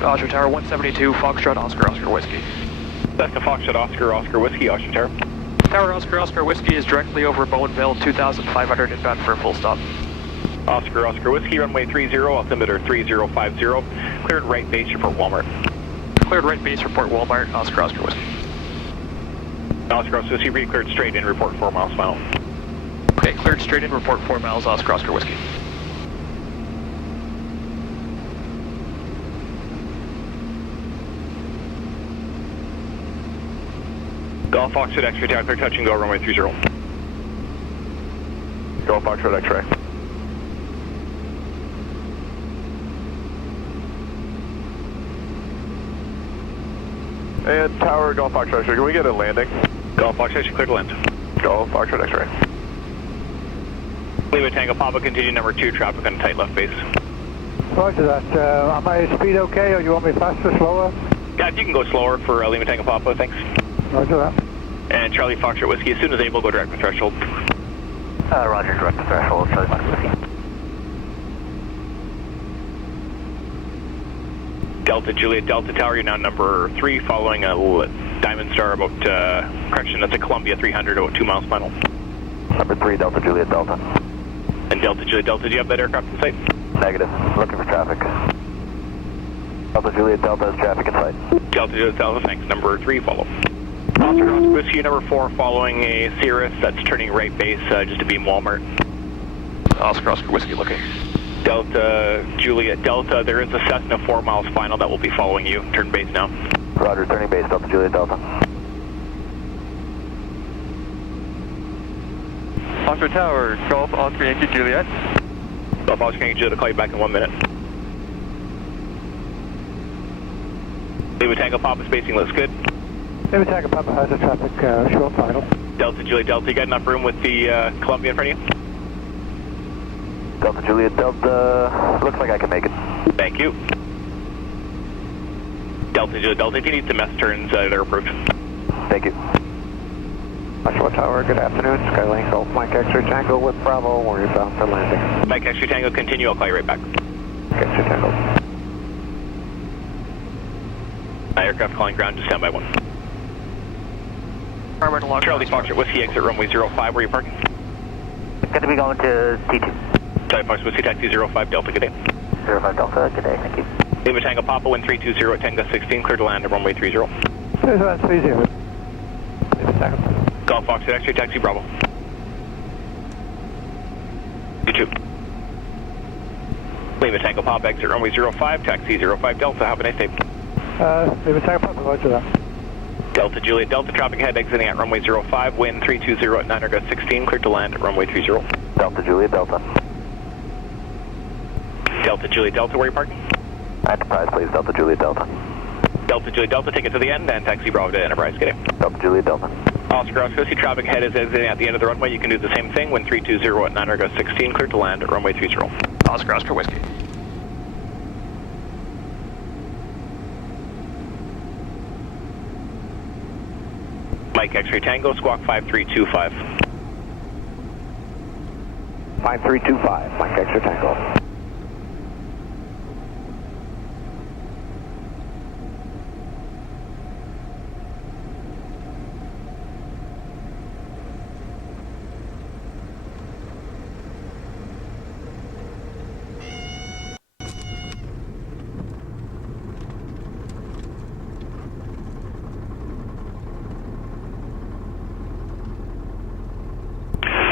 Oshawa Tower 172, Foxtrot, Oscar, Oscar Whiskey. Cessna Foxtrot, Oscar, Oscar Whiskey, Oshawa Tower. Tower Oscar, Oscar Whiskey is directly over Bowenville, 2,500 inbound for a full stop. Oscar, Oscar Whiskey, runway 30, altimeter 3050. Cleared right base, report Walmart. Cleared right base, report Walmart, Oscar, Oscar Whiskey. Oscar, Oscar Whiskey, cleared straight in, report 4 miles final. Okay, cleared straight in, report 4 miles, Oscar, Oscar Whiskey. Golf Foxtrot X-ray, tower clear, touch and go, runway 30. Golf Foxtrot X-ray. And tower, Golf Foxtrot X-ray, can we get a landing? Golf Foxtrot X-ray, clear to land. Golf Foxtrot X-ray. Lima Tango Papa, continue number 2, traffic on tight left base. Roger that. Am I speed okay, or you want me faster, slower? Yeah, if you can go slower for Lima Tango Papa, thanks. Roger that. And Charlie Foxtrot Whiskey, as soon as able, go direct to threshold. Roger, direct to threshold, Charlie Fox Whiskey. Delta Juliet Delta Tower, you're now number 3, following a Diamond Star about, correction, that's a Columbia 300, about 2 miles final. Number 3, Delta Juliet Delta. And Delta Juliet Delta, do you have that aircraft in sight? Negative, looking for traffic. Delta Juliet Delta has traffic in sight. Delta Juliet Delta, thanks. Number 3, follow. Oscar Oscar Whiskey, number 4, following a Cirrus, that's turning right base, just to beam Walmart. Oscar, Oscar Whiskey looking. Delta Juliet Delta, there is a Cessna 4 miles final that will be following you. Turn base now. Roger, turning base, Delta Juliet Delta. Oscar Tower, Golf Oscar Yankee Juliet. Golf Oscar Yankee Juliet, I'll call you back in 1 minute. Lima Tango Papa, spacing looks good. Lima Tango Papa has a traffic short final. Delta Juliet Delta, you got enough room with the Columbia in front of you? Delta Juliet Delta, looks like I can make it. Thank you. Delta Juliet Delta, if you need some S turns, they're approved. Thank you. Oshawa Tower, good afternoon. Skylink Golf Mike X-ray Tango with Bravo. We're bound for landing. Mike X-ray Tango, continue. I'll call you right back. X-ray Tango. Aircraft calling ground, just stand by 1. Charlie Foxtrot Whiskey, exit runway 05. Where are you parking? Going to be going to T2. Charlie Foxtrot Whiskey, taxi 05 Delta, good day. 05 Delta, good day, thank you. Lima Tango Papa, wind 320 at Tango 16, clear to land at runway 30. There's about 30. Lima Tango. Golf Foxtrot X-ray, taxi Bravo. You too. Lima Tango Papa, exit runway 05, taxi 05 Delta, have a nice day. Lima Tango Papa, roger that. Delta Juliet Delta, traffic ahead exiting at runway 05, wind 320 at 9 16, clear to land at runway 30. Delta Juliet Delta. Delta Juliet Delta, where are you parking? Enterprise, please, Delta Juliet Delta. Delta Juliet Delta, take it to the end, and taxi Bravo to Enterprise, good day. Delta Juliet Delta. Oscar Oscar, see traffic ahead is exiting at the end of the runway, you can do the same thing, wind 320 at 9 16, clear to land at runway 30. Oscar, Oscar Whiskey. Mike X-ray Tango, squawk 5325. 5325, Mike X-ray Tango.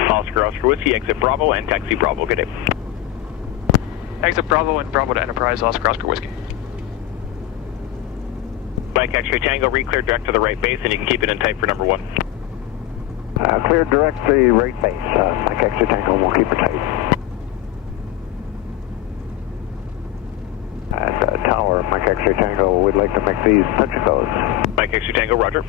Oscar Oscar Whiskey, exit Bravo and taxi Bravo, good day. Exit Bravo and Bravo to Enterprise, Oscar, Oscar Whiskey. Mike X-ray Tango, re-clear direct to the right base, and you can keep it in tight for number 1. Cleared direct the right base. Mike X-ray Tango, we'll keep it tight. And Tower, Mike X-ray Tango, we'd like to make these touch and goes. Mike X-ray Tango, roger.